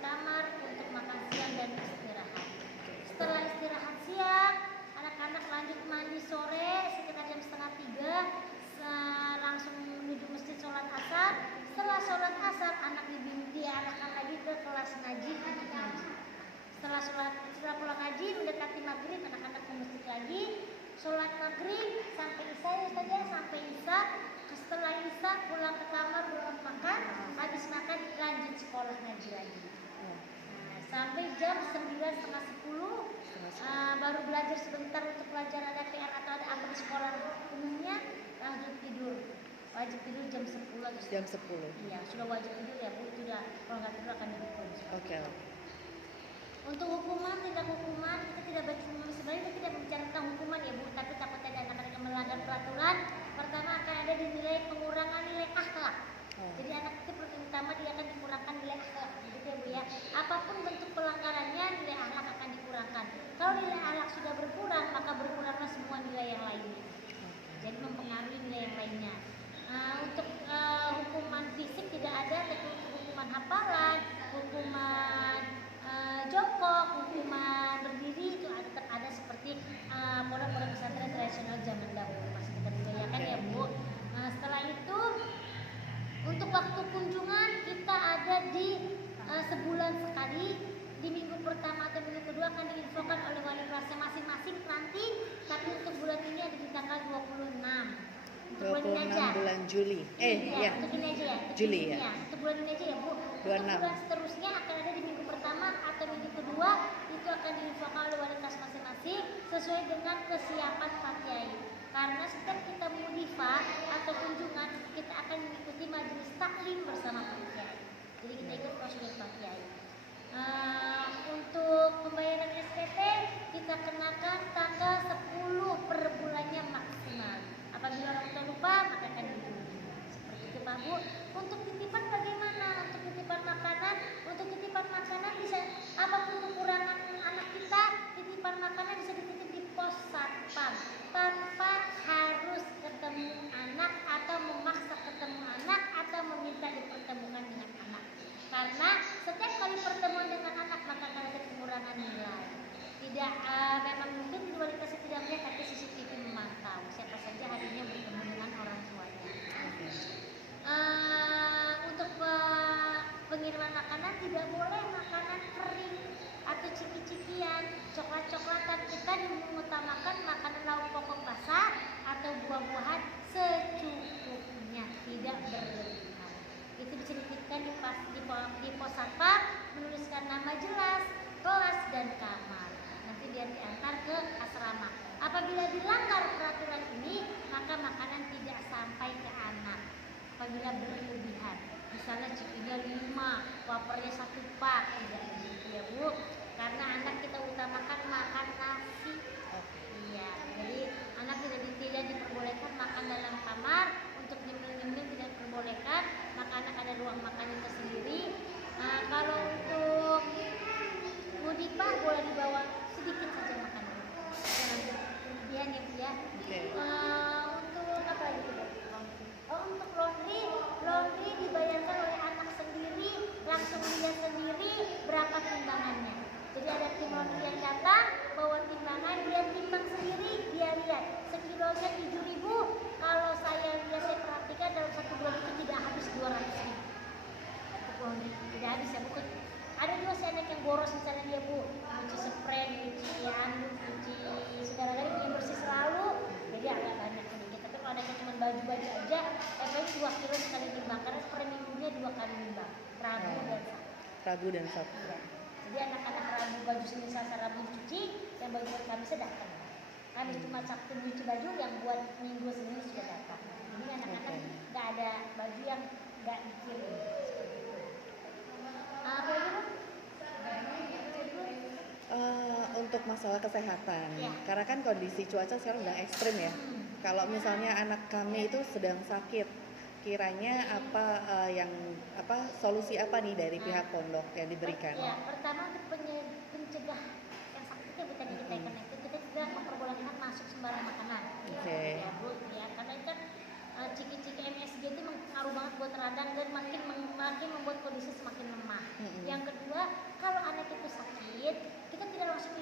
kamar untuk makan siang dan istirahat. Setelah istirahat siang, anak-anak lanjut mandi sore sekitar jam 2:30, langsung menuju masjid sholat asar. Setelah sholat asar, anak diarahkan lagi ke kelas ngaji untuk ngaji. Setelah pulang ngaji mendekati maghrib, anak-anak ke masjid lagi, sholat maghrib sampai isya saja, sampai isya. Setelah isya pulang ke kamar, pulang makan, habis makan lanjut sekolah ngaji lagi. Sampai jam 9:30, baru belajar sebentar untuk belajar ada PR atau ada apa di sekolah umumnya, lanjut tidur. Wajib tidur jam 10 atau jam 10. Iya, sudah wajib tidur ya Bu, itu udah kalau nggak tidur akan dihukum. Oke. Untuk hukuman, tidak hukuman, kita tidak sebenarnya kita tidak membicarakan hukuman ya Bu, tapi takut ada anak-anak yang melanggar peraturan. Pertama akan ada dinilai pengurangan nilai akhlak. Jadi anak itu pertama dia akan dikurangkan nilai akhlak, gitu ya Bu ya. Apapun bentuk pelanggarannya, nilai akhlak akan dikurangkan. Kalau nilai akhlak sudah berkurang, maka berkuranglah semua nilai yang lainnya. Jadi mempengaruhi nilai yang lainnya. Untuk hukuman fisik tidak ada, tapi untuk hukuman hafalan, hukuman jongkok, hukuman berdiri itu tetap ada seperti pondok-pondok pesantren tradisional zaman dahulu masih kita budayakan ya Bu. Setelah itu untuk waktu kunjungan kita ada di sebulan sekali. Di minggu pertama atau minggu kedua akan diinfokan oleh wali kelasnya masing-masing nanti. Tapi untuk bulan ini ada di tanggal 26. Untuk bulan ini aja. Bulan Juli. Ya. Untuk ini aja ya. Juli ya. Untuk bulan ini aja ya Bu. 26. Untuk bulan seterusnya akan ada di minggu pertama atau minggu kedua, itu akan diinfokan oleh wali kelas masing-masing sesuai dengan kesiapan Pak Kiai. Karena setiap kita mudifa atau kunjungan, kita akan mengikuti majelis taklim bersama Pak Kiai. Jadi kita ikut prosedur Pak Kiai. Untuk pembayaran SPP kita kenakan tanggal 10 per bulannya maksimal. Apabila orang tua lupa maka akan dihubungi. Seperti itu Pak Bu. Untuk titipan bagaimana? Untuk titipan makanan bisa, apapun kekurangan anak kita, titipan makanan bisa dititip di pos satpam tanpa harus ketemu anak atau memaksa ketemu anak atau meminta dipertemukan dengan anak. Karena setiap kali pertemuan dengan anak maka akan ada pengurangan nilai. Tidak, memang mungkin di wali kelas tidak melihat, tapi CCTV memantau siapa saja harinya bertemu dengan orang tuanya. Untuk pengiriman makanan tidak boleh makanan kering atau ciki-cikian, coklat-coklatan. Kita mengutamakan makanan lauk pokok basah atau buah-buahan secukupnya, tidak berlebihan. Itu bisa dititipkan di pos satpam, menuliskan nama jelas, kelas dan kamar. Nanti dia diantar ke asrama. Apabila dilanggar peraturan ini, maka makanan tidak sampai ke anak. Apabila berlebihan, misalnya cikinya 5, wafernya 1 pak, tidak begitu ya Bu. Karena anak kita utamakan makan nasi. Iya, jadi anak tidak diperbolehkan makan dalam kamar. Untuk nyemil-nyemil tidak diperbolehkan, maka anak ada ruang makannya tersendiri. Kalau untuk mudipah boleh dibawa sedikit saja makanan, jangan berlebihan ya Bu ya. Untuk apa lagi Bu? Untuk laundry dibayarkan oleh anak sendiri, langsung dia sendiri berapa timbangannya. Jadi ada tim laundry yang datang, bawa timbangan, dia timbang sendiri, dia lihat sekilonya 7.000. Kalau saya perhatikan dalam 1 bulan itu tidak habis 200.000. Untuk laundry tidak habis ya Bu. Ada juga si anak yang boros misalnya dia Bu, cuci spray, cuci handuk, cuci segala-galanya, bikin bersih selalu, jadi agak banyak sedikit. Tapi kalau ada cuma baju-baju aja, paling 2 kilo sekali timbang, karena per minggunya 2 kali timbang, Rabu dan Sabtu. Ya. Jadi anak-anak Rabu baju Senin Selasa Rabu dicuci, yang baju buat Kamis datang. Kami cuma Sabtu nyuci baju, yang buat Minggu Senin sudah datang. Jadi anak-anak nggak ada baju yang nggak dikirim. Apa lagi Bu? Untuk masalah kesehatan, karena kan kondisi cuaca sekarang udah ekstrim ya. Kalau misalnya anak kami itu sedang sakit, kiranya solusi apa nih dari pihak pondok yang diberikan? Ya, pertama untuk pencegah yang sakit itu tadi kita itu kita tidak memperbolehkan masuk sembarang makanan. Ya Bu, ya karena itu kan ciki-ciki MSG itu mengaruh banget buat radang dan makin membuat kondisi semakin lemah. Yang kedua, kalau anak itu sakit, kita tidak langsung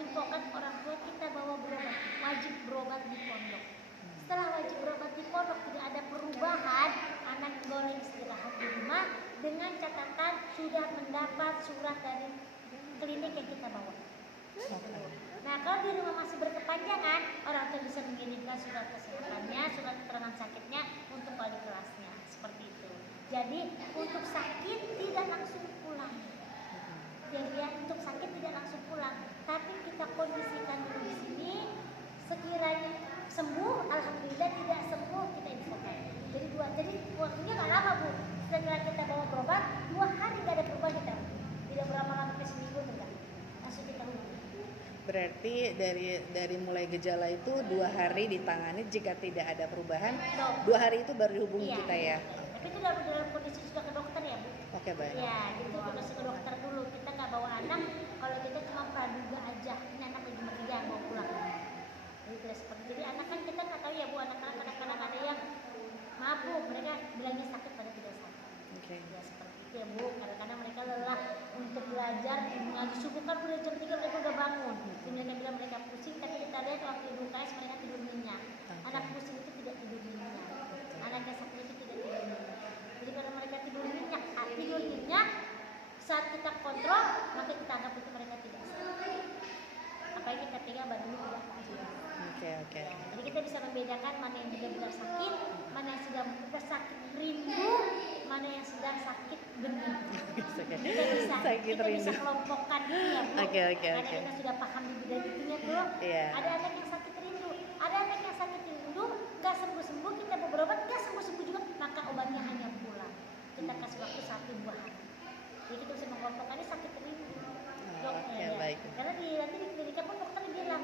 infokan orang tua kita bahwa berobat, wajib berobat di pondok. Setelah wajib berobat di pondok tidak ada perubahan, anak boleh istirahat di rumah dengan catatan sudah mendapat surat dari klinik yang kita bawa. Nah, kalau di rumah masih berkepanjangan, orang tua bisa mengirimkan surat kesehatannya, surat keterangan sakitnya untuk wali kelasnya, seperti itu. Jadi untuk sakit tidak langsung pulang. Jadi untuk sakit tidak langsung pulang, tapi kita kondisikan dulu di sini. Sekiranya sembuh, alhamdulillah. Tidak sembuh, kita infokan. Jadi waktunya nggak lama bu. Setelah kita bawa berobat, 2 hari nggak ada perubahan kita. Tidak berapa lama ke seminggu enggak. Langsung kita hubungi. Berarti dari mulai gejala itu 2 hari ditangani, jika tidak ada perubahan 2 hari itu baru dihubungi Iya. kita ya. Tapi itu dalam kondisi sudah ke dokter ya bu. Oke, baik. Ya, gitu kondisi ke dokter dulu. Kita nggak bawa anak, kalau kita cuma praduga aja. Ini anak lagi bertiga mau pulang. Jadi tidak seperti. Jadi anak kan kita nggak tahu ya bu, anak-anak kadang-kadang ada yang mabuk, mereka bilangnya sakit pada tidak sakit. Oke. Ya seperti itu ya bu. Kadang-kadang mereka lelah untuk belajar, lagi subuh kan udah jam 3 mereka udah bangun. Kemudian bilang mereka pusing, tapi kita lihat waktu di UKS mereka tidur nyenyak. Anak pusing itu tidak tidur nyenyak. Anak yang sakit itu tidak tidur nyenyak. Jadi kalau mereka tidur nyenyak, saat kita kontrol, maka kita anggap itu mereka tidak sakit. Apalagi ketika badannya tidak aktif. Oke. Jadi kita bisa membedakan mana yang benar-benar sakit, mana yang sedang sakit rindu, mana yang sedang sakit bening. Sakit Kita rindu. bisa kelompokkan dulu ya bu. Oke. Karena kita sudah paham di bidang itunya tuh. Iya. Ada anak yang sakit rindu, ada anak yang sakit rindu, nggak sembuh-sembuh, kita berobat nggak sembuh-sembuh juga, maka obatnya hanya pulang. Kita kasih waktu 1-2 hari. Jadi kita bisa mengelompokkannya sakit rindu. Oke, baik. Karena nanti di kliniknya pun dokter bilang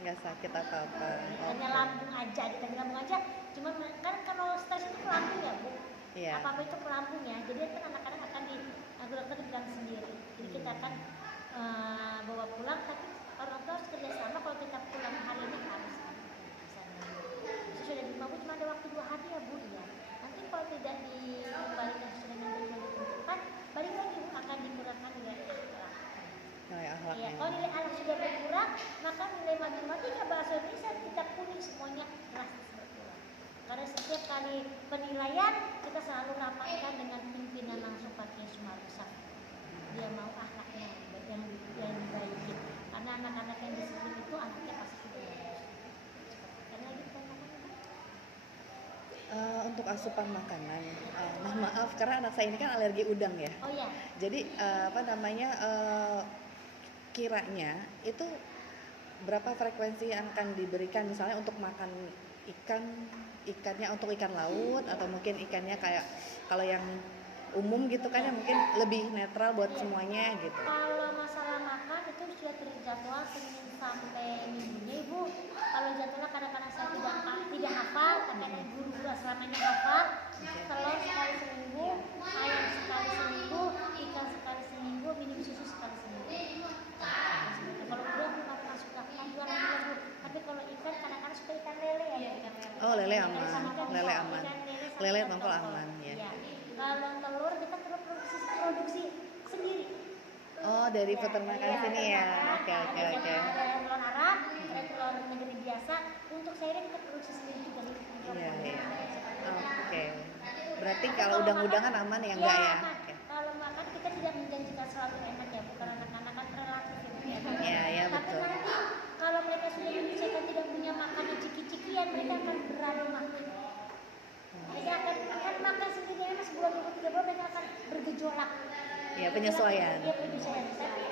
Nggak sakit apa-apa. hanya lambung aja, ditanya lambung aja. Cuma kan kalau stres itu ke lambung ya bu. Iya. Apa-apa itu ke lambung ya. Jadi kan anak-anak akan dokter bilang sendiri. Jadi kita akan bawa pulang, tapi orang tua harus kerjasama. Kalau kita pulang hari ini harus sudah di rumah bu, cuma ada waktu 2 hari ya bu ya. Nanti kalau tidak dikembalikan sesuai dengan jadwal ditentukan, balik lagi bu, akan dikurangkan nilai akhlak. Nilai akhlaknya. Ya, kalau nilai akhlak sudah berkurang, maka nilai matematika, bahasa Indonesia, kita kuning semuanya drastis berkurang. Karena setiap kali penilaian kita selalu rapatkan dengan pimpinan langsung pakai Sumarusak. Dia mau akhlaknya yang dibaikin. Karena anak-anak yang disiplin itu anaknya pasti tidak bagus. Karena lagi Untuk asupan makanan, maaf karena anak saya ini kan alergi udang ya. oh ya, Jadi kiranya itu berapa frekuensi yang akan diberikan misalnya untuk makan ikannya untuk ikan laut, atau mungkin ikannya kayak kalau yang umum gitu kan ya mungkin lebih netral buat semuanya gitu. kalau masalah makan itu sudah terjadwal Senin sampai Minggunya ibu. Kalau jadwalnya kadang-kadang saya tidak hafal, tapi ada guru-guru asramanya hafal. Telur sekali seminggu, ayam sekali seminggu, ikan sekali seminggu, minum susu sekali seminggu. Kalau udang belum pernah suka jual bu. Tapi kalau ikan kadang-kadang suka ikan lele ya, ikan lele. Oh, lele aman. Ikan Lele aman. ikan lele sama Lele ikan tongkol tongkol. aman ya. Iya. Kalau telur kita produksi sendiri. Oh, dari peternakan sini ya. Oke. Ada telur Arab, ada telur negeri biasa. Untuk sayurnya kita produksi sendiri juga nih. Iya. Oke. Berarti kalau udang-udangan aman ya enggak ya? Aman. Oke. Kalau makan kita tidak menjanjikan selalu enak ya, bukan anak-anak kan relatif ya. Iya, Tapi betul. nanti kalau mereka sudah menyelesaikan tidak punya makanan ciki-cikian, mereka akan berani makan. Mereka akan makan sendiri, memang sebulan 2-3 bulan mereka akan bergejolak. Iya, penyesuaian. Iya, penyesuaian. Tapi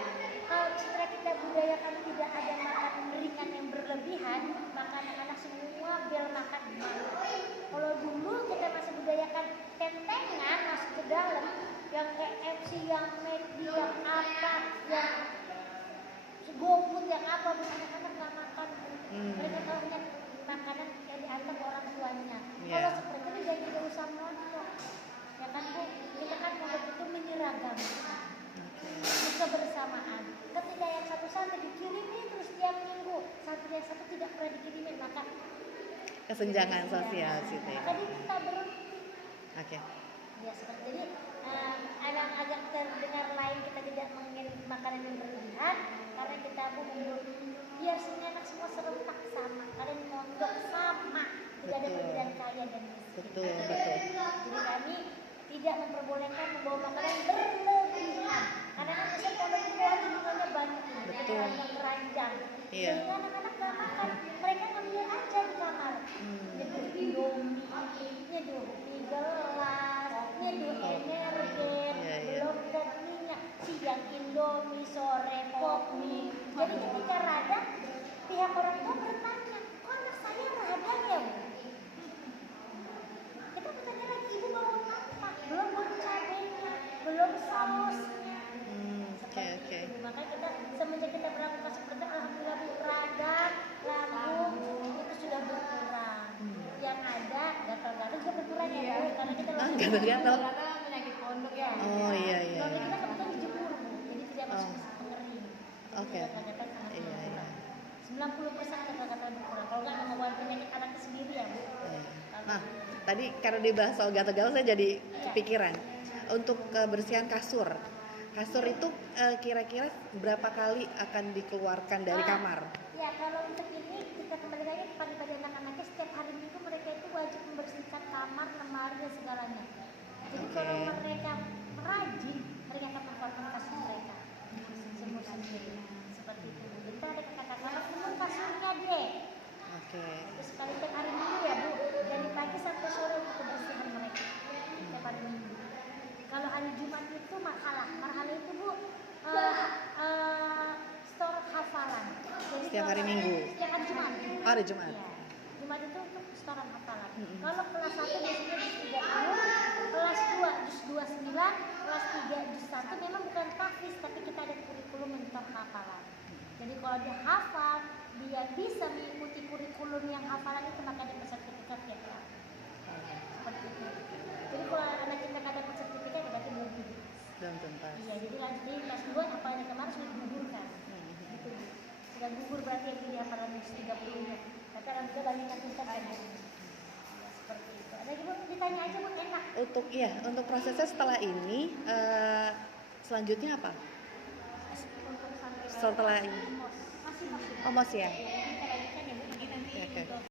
kalau setelah kita budayakan tidak ada makanan ringan yang berlebihan, maka anak-anak semua biar makan malam. Kalau dulu kita masih budayakan tentengan masuk ke dalam, yang KFC, yang McD, yang apa, yang GoFood, yang apa, anak-anak nggak makan. Mereka tahunya makanan yang diantar orang tuanya. Yeah. Kalau seperti itu jadi tidak usah mondok. Ya kan bu, kita kan mondok itu menyeragamkan. Kebersamaan. Ketika yang satu santri dikirimin terus tiap minggu, santri yang satu tidak pernah dikirimin, maka Kesenjangan sosial situ ya. jadi kita berhenti. Oke. Ya seperti jadi ada agak terdengar lain, kita tidak mengirim makanan yang berlebihan karena kita membuat biar semuanya anak semua serentak sama, kalian mondok sama, tidak ada Betul. perbedaan kaya dan miskin. Betul. Jadi kami tidak memperbolehkan membawa makanan berlebihan karena kan biasanya pondok itu jumlahnya banyak nih, Betul. yang keranjang, Iya. sehingga anak-anak gak makan, mereka ngambil aja di kamar, nyeduh indomie, nyeduh mie gelas, nyeduh energen, Iya. belum dan minyak, siang indomie, sore pop mie. Jadi ketika radang, pihak orang tua bertanya, kok anak saya radang ya Bu? Kita bertanya lagi, ibu bawa apa? Belum bawa cabenya, belum sausnya. Oke. Makanya kita semenjak kita berlakukan seperti itu, alhamdulillah Bu, radang, lambung itu sudah berkurang. Yang ada gatal-gatal juga berkurang ya Bu, karena kita Gatal-gatal. Karena penyakit pondok ya. Oh iya. Kalau kita kebetulan dijemur Bu, jadi tidak masuk Oh. ke pengering. Oke. Gatal-gatal sangat Iya. berkurang. 90% gatal-gatal berkurang. Kalau nggak membawa penyakit anaknya sendiri ya Bu. Nah, tadi karena dibahas soal gatal-gatal saya jadi kepikiran. Untuk kebersihan kasur. Kasur itu kira-kira berapa kali akan dikeluarkan dari kamar? Ya, kalau untuk ini kita kembali lagi kepada anak-anaknya, setiap hari Minggu mereka itu wajib membersihkan kamar, lemari dan segalanya. Jadi Oke. kalau mereka rajin, mereka akan mengeluarkan kasur mereka semua sendiri. Seperti itu. Jadi kita ada kata-kata semua kasurnya deh. Oke. Terus paling tiap hari Minggu ya Bu, dari pagi sampai sore untuk kebersihan mereka. Tiap hari Minggu. Kalau hari Jumat itu marhalah itu Bu store hafalan. Jadi Setiap hari kalau- Minggu? Setiap hari Jumat. Oh, hari Jumat. Iya. Jumat itu untuk setoran hafalan. Mm-mm. Kalau kelas 1 biasanya juz 30, kelas 2 juz 29, kelas 3 juz 1 memang bukan tahfiz tapi kita ada kurikulum untuk hafalan. Jadi kalau dia hafal, dia bisa mengikuti kurikulum yang hafalan itu maka dapat sertifikat ya. Seperti itu. Jadi kalau anak kita nggak dapat sertifikat berarti belum tuntas. Belum tuntas. Iya, jadi lanjut kelas 2 hafalan yang kemarin sudah digugurkan. Gitu. Sudah gugur berarti yang di hafalan juz 30-nya. Tapi alhamdulillah banyak yang tuntas ya. Ya, seperti itu. Ada lagi Bu, ditanya aja Bu, enak. Untuk prosesnya setelah ini selanjutnya apa? Untuk sampai Setelah ini. masih Oh, mos ya.